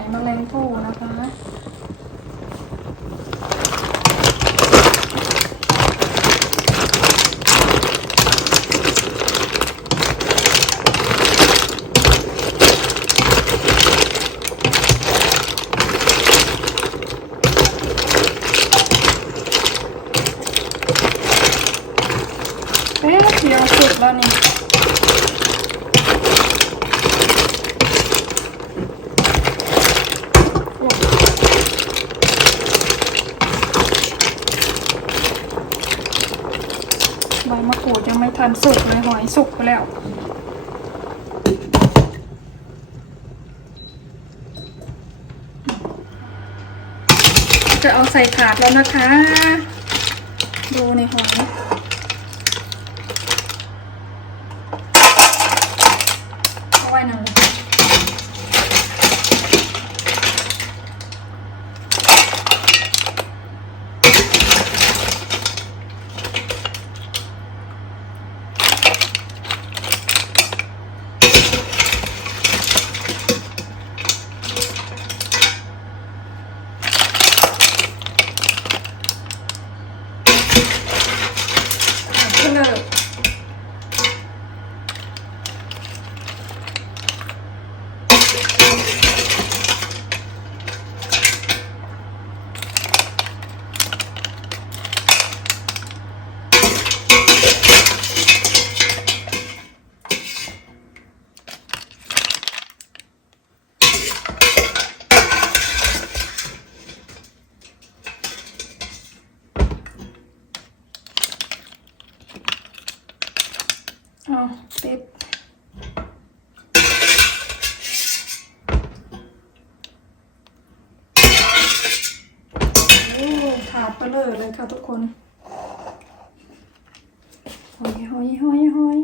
ส่แมลงภู่นะคะเอ๊ะเดียวสุดแล้วนี่ ใบมะกรูดยังไม่ทันสุกเลยหอยสุกไปแล้ว จะเอาใส่ถาดแล้วนะคะ ดูในหอย เอาปิดโอ้ถาดไปเลยเลยค่ะทุกคนหอยหอยหอยหอย